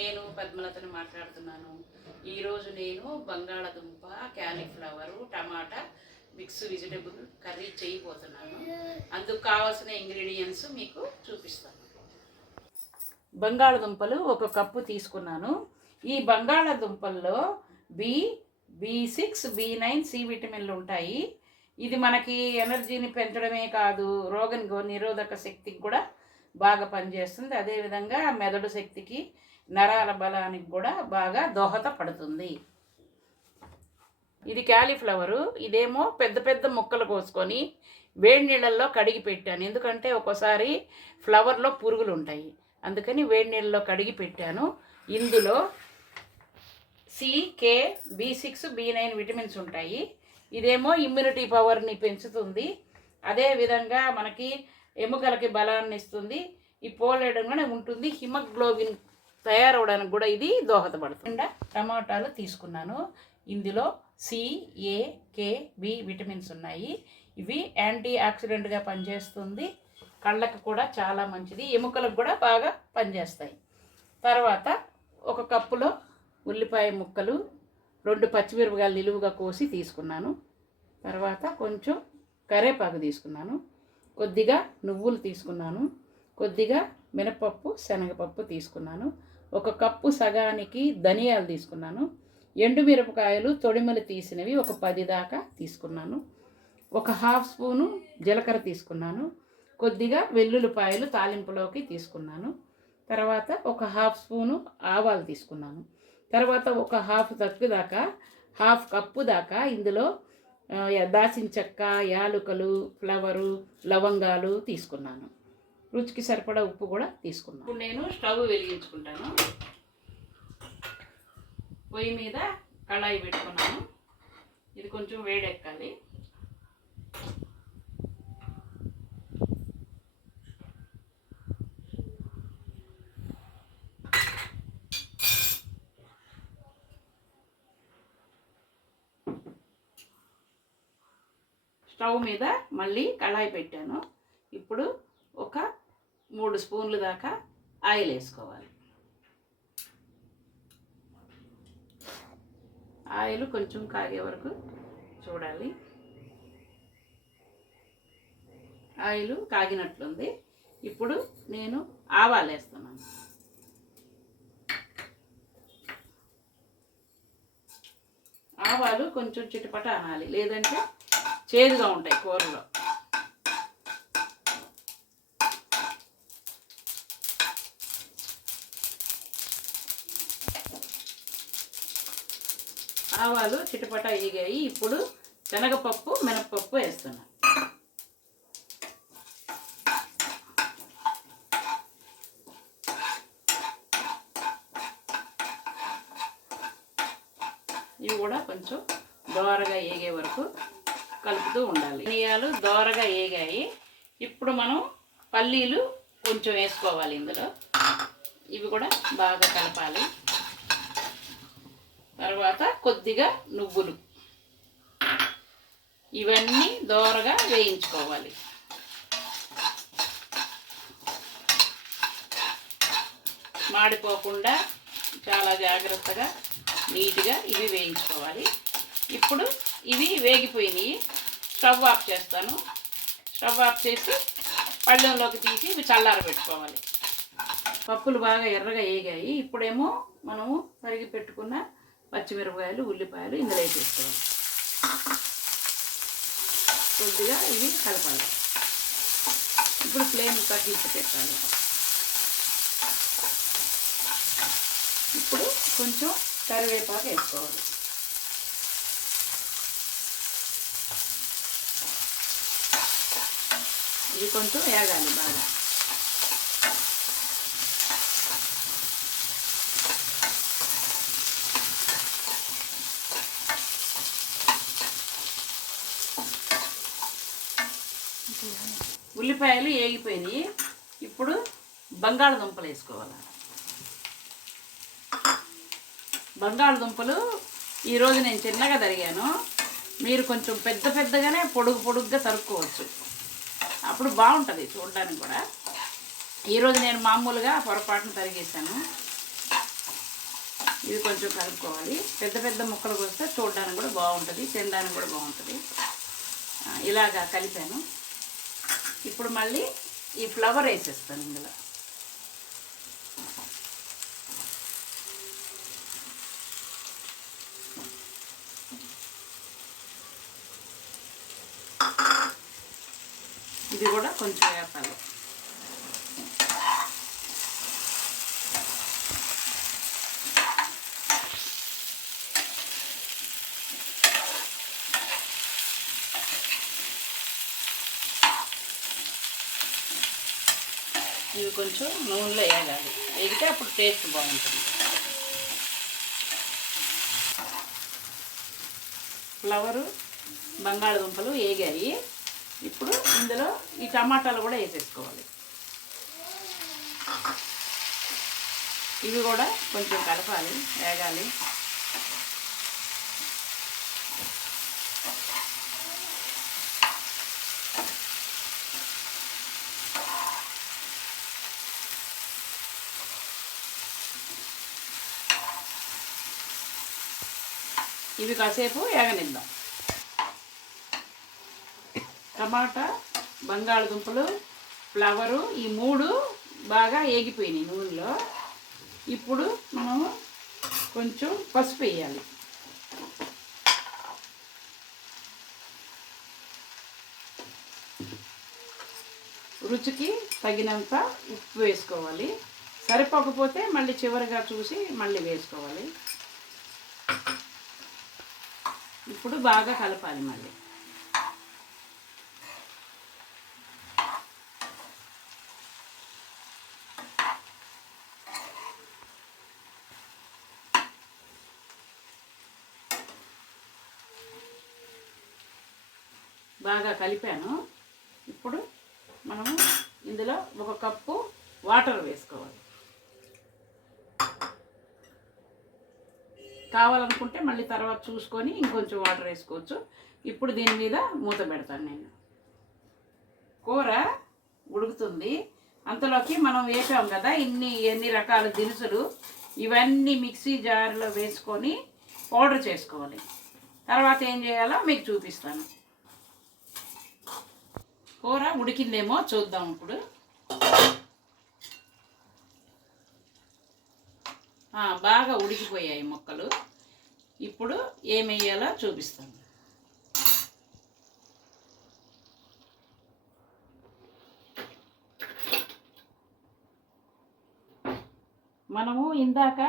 నేను పద్మలతని మాట్లాడుతున్నాను. ఈరోజు నేను బంగాళదుంప, cauliflower, tomato mix vegetable curry చేయబోతున్నాను. అందుకు కావాల్సిన ఇంగ్రీడియంట్స్ మీకు చూపిస్తాను. బంగాళదుంపలు 1 కప్పు తీసుకున్నాను. ఈ బంగాళదుంపల్లో B6, B9, C విటమిన్లు ఉంటాయి. ఇది మనకి ఎనర్జీని పెంచడమే కాదు, రోగ నిరోధక శక్తికి కూడా బాగా పనిచేస్తుంది. అదేవిధంగా మెదడు శక్తికి, నరాల బలానికి కూడా బాగా దోహదపడుతుంది. ఇది క్యాలీఫ్లవరు. ఇదేమో పెద్ద పెద్ద ముక్కలు కోసుకొని వేడి నీళ్ళల్లో కడిగి పెట్టాను. ఎందుకంటే ఒక్కోసారి ఫ్లవర్లో పురుగులు ఉంటాయి, అందుకని వేడి నీళ్ళలో కడిగి పెట్టాను. ఇందులో C, K, B6, B9 vitamins ఉంటాయి. ఇదేమో ఇమ్యూనిటీ పవర్ని పెంచుతుంది. అదేవిధంగా మనకి ఎముకలకి బలాన్ని ఇస్తుంది. ఈ పోలేయడంగానే ఉంటుంది. హిమోగ్లోబిన్ తయారవడానికి కూడా ఇది దోహదపడుతుంది. టమాటాలు తీసుకున్నాను. ఇందులో C, A, K, B vitamins ఉన్నాయి. ఇవి యాంటీ ఆక్సిడెంట్గా పనిచేస్తుంది. కళ్ళకు కూడా చాలా మంచిది, ఎముకలకు కూడా బాగా పనిచేస్తాయి. తర్వాత 1 కప్పులో ఉల్లిపాయ ముక్కలు, 2 పచ్చిమిరపకాయలు నిలువుగా కోసి తీసుకున్నాను. తర్వాత కొంచెం కరివేపాకు తీసుకున్నాను. కొద్దిగా నువ్వులు తీసుకున్నాను. కొద్దిగా మినపప్పు, శనగపప్పు తీసుకున్నాను. 1 కప్పు సగానికి ధనియాలు తీసుకున్నాను. ఎండుమిరపకాయలు తొడిమలు తీసినవి 10 దాకా తీసుకున్నాను. 1/2 స్పూను జీలకర్ర తీసుకున్నాను. కొద్దిగా వెల్లుల్లిపాయలు తాలింపులోకి తీసుకున్నాను. తర్వాత 1/2 స్పూను ఆవాలు తీసుకున్నాను. తర్వాత 1/2 తక్కువ దాకా, 1/2 కప్పు దాకా ఇందులో దాచిన చెక్క, యాలకులు, ఫ్లవరు, లవంగాలు తీసుకున్నాను. రుచికి సరిపడా ఉప్పు కూడా తీసుకున్నాను. ఇప్పుడు నేను స్టవ్ వెలిగించుకుంటాను. పొయ్యి మీద కళాయి పెట్టుకున్నాను. ఇది కొంచెం వేడెక్కాలి. స్టవ్ మీద మళ్ళీ కళాయి పెట్టాను. ఇప్పుడు 3 స్పూన్లు దాకా ఆయిల్ వేసుకోవాలి. ఆయిల్ కొంచెం కాగే వరకు చూడాలి. ఆయిల్ కాగినట్లుంది. ఇప్పుడు నేను ఆవాలు వేస్తున్నాను. ఆవాలు కొంచెం చిటపట అనాలి, లేదంటే చేదుగా ఉంటాయి కూరలో. ఆవాలు చిటపట వేగాయి. ఇప్పుడు శనగపప్పు, మినపప్పు వేస్తున్నాను. ఇవి కూడా కొంచెం దోరగా వేగే వరకు కలుపుతూ ఉండాలి. ధనియాలు దోరగా వేగాయి. ఇప్పుడు మనం పల్లీలు కొంచెం వేసుకోవాలి ఇందులో. ఇవి కూడా బాగా కలపాలి. తర్వాత కొద్దిగా నువ్వులు, ఇవన్నీ దోరగా వేయించుకోవాలి. మాడిపోకుండా చాలా జాగ్రత్తగా నీట్గా ఇవి వేయించుకోవాలి. ఇప్పుడు ఇవి వేగిపోయినాయి. స్టవ్ ఆఫ్ చేస్తాను. స్టవ్ ఆఫ్ చేసి పళ్ళెంలోకి తీసి ఇవి చల్లారబెట్టుకోవాలి. పప్పులు బాగా ఎర్రగా వేగాయి. ఇప్పుడేమో మనము తరిగి పెట్టుకున్న పచ్చిమిరపకాయలు, ఉల్లిపాయలు ఇందులో వేసేసుకోవాలి. కొద్దిగా ఇవి కలపాలి. ఇప్పుడు ఫ్లేమ్ తగ్గించి పెట్టాలి. ఇప్పుడు కొంచెం కరివేపాకు వేసుకోవాలి. ఇది కొంచెం వేగాలి బాగా. ఉల్లిపాయలు వేగిపోయినాయి. ఇప్పుడు బంగాళదుంపలు వేసుకోవాలి. బంగాళదుంపలు ఈరోజు నేను చిన్నగా తరిగాను. మీరు కొంచెం పెద్దగానే పొడుగ్గా తరుక్కోవచ్చు. అప్పుడు బాగుంటుంది చూడడానికి కూడా. ఈరోజు నేను మామూలుగా పొరపాటున తరిగేసాను. ఇది కొంచెం కలుపుకోవాలి. పెద్ద పెద్ద ముక్కలు కోస్తే చూడడానికి కూడా బాగుంటుంది, తినడానికి కూడా బాగుంటుంది. ఇలాగా కలిపాను. ఇప్పుడు మళ్ళీ ఈ ఫ్లవర్ వేసేస్తాను ఇందులో. ఇది కూడా కొంచెం వేపాలి. ఇవి కొంచెం నూనెలో వేయాలి. వేగితే అప్పుడు టేస్ట్ బాగుంటుంది. ఫ్లవరు, బంగాళదుంపలు వేగాయి. ఇప్పుడు ఇందులో ఈ టమాటాలు కూడా వేసేసుకోవాలి. ఇవి కూడా కొంచెం కలపాలి, వేగాలి. ఇవి కాసేపు వేగనిద్దాం. టమాటా, బంగాళదుంపలు, ఫ్లవరు ఈ 3 బాగా వేగిపోయినాయి నూనెలో. ఇప్పుడు మనము కొంచెం పసుపు వేయాలి. రుచికి తగినంత ఉప్పు వేసుకోవాలి. సరిపోకపోతే మళ్ళీ చివరిగా చూసి మళ్ళీ వేసుకోవాలి. ఇప్పుడు బాగా కలపాలి. మళ్ళీ బాగా కలిపాను. ఇప్పుడు మనము ఇందులో 1 కప్పు వాటర్ వేసుకోవాలి. కావాలనుకుంటే మళ్ళీ తర్వాత చూసుకొని ఇంకొంచెం వాటర్ వేసుకోవచ్చు. ఇప్పుడు దీని మీద మూత పెడతాను నేను. కూర ఉడుకుతుంది. అంతలోకి మనం వేసాం కదా ఎన్ని రకాల దినుసులు, ఇవన్నీ మిక్సీ జార్లో వేసుకొని పౌడర్ చేసుకోవాలి. తర్వాత ఏం చేయాలో మీకు చూపిస్తాను. కూర ఉడికిందేమో చూద్దాం. ఇప్పుడు బాగా ఉడికిపోయాయి ముక్కలు. ఇప్పుడు ఏమి వేయాలో చూపిస్తాను. మనము ఇందాక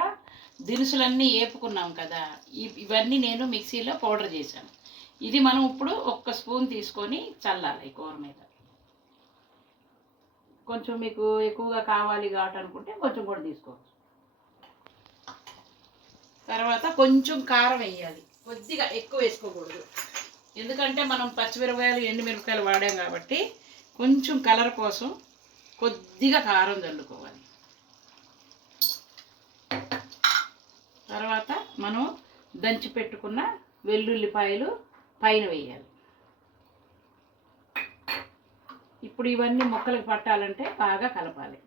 దినుసులన్నీ వేపుకున్నాం కదా, ఇవన్నీ నేను మిక్సీలో పౌడర్ చేశాను. ఇది మనం ఇప్పుడు 1 స్పూన్ తీసుకొని చల్లాలి కూర మీద. కొంచెం మీకు ఎక్కువగా కావాలి ఘాటు అనుకుంటే కొంచెం కూడా తీసుకోవచ్చు. తర్వాత కొంచెం కారం వేయాలి. కొద్దిగా ఎక్కువ వేసుకోకూడదు, ఎందుకంటే మనం పచ్చిమిరపకాయలు, ఎండుమిరపకాయలు వాడాం కాబట్టి కొంచెం కలర్ కోసం కొద్దిగా కారం చల్లుకోవాలి. తర్వాత మనం దంచి పెట్టుకున్న వెల్లుల్లిపాయలు పైన వేయాలి. ఇప్పుడు ఇవన్నీ ముక్కలకు పట్టాలంటే బాగా కలపాలి.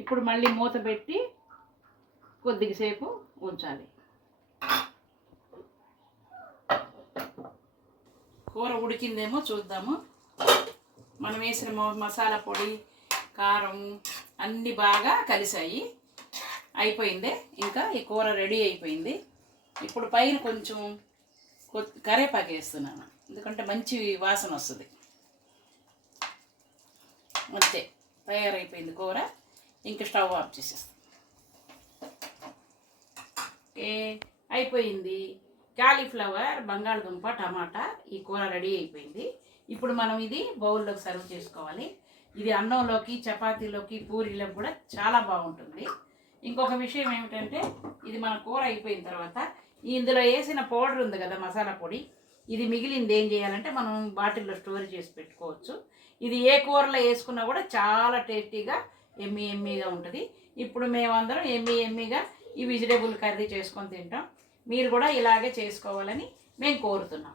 ఇప్పుడు మళ్ళీ మూత పెట్టి కొద్దిసేపు ఉంచాలి. కూర ఉడికిందేమో చూద్దాము. మనం వేసిన మసాలా పొడి, కారం అన్నీ బాగా కలిసాయి. అయిపోయిందే, ఇంకా ఈ కూర రెడీ అయిపోయింది. ఇప్పుడు పైన కొంచెం కరివేపాకు వేస్తున్నాను, ఎందుకంటే మంచి వాసన వస్తుంది. అంతే, తయారైపోయింది కూర. ఇంకా స్టవ్ ఆఫ్ చేసేస్తాం. అయిపోయింది. కాలీఫ్లవర్, బంగాళదుంప, టమాటా ఈ కూర రెడీ అయిపోయింది. ఇప్పుడు మనం ఇది బౌల్లోకి సర్వ్ చేసుకోవాలి. ఇది అన్నంలోకి, చపాతీలోకి, పూరీలోకి కూడా చాలా బాగుంటుంది. ఇంకొక విషయం ఏమిటంటే, ఇది మన కూర అయిపోయిన తర్వాత ఇందులో వేసిన పౌడర్ ఉంది కదా, మసాలా పొడి, ఇది మిగిలింది ఏం చేయాలంటే మనం బాటిల్లో స్టోర్ చేసి పెట్టుకోవచ్చు. ఇది ఏ కూరలో వేసుకున్నా కూడా చాలా టేస్టీగా ఎమ్మీగా ఉంటుంది. ఇప్పుడు మేమందరం ఎమ్మీగా ఈ వెజిటేబుల్ కర్రీ చేసుకొని తింటాం. మీరు కూడా ఇలాగే చేసుకోవాలని మేము కోరుతున్నాం.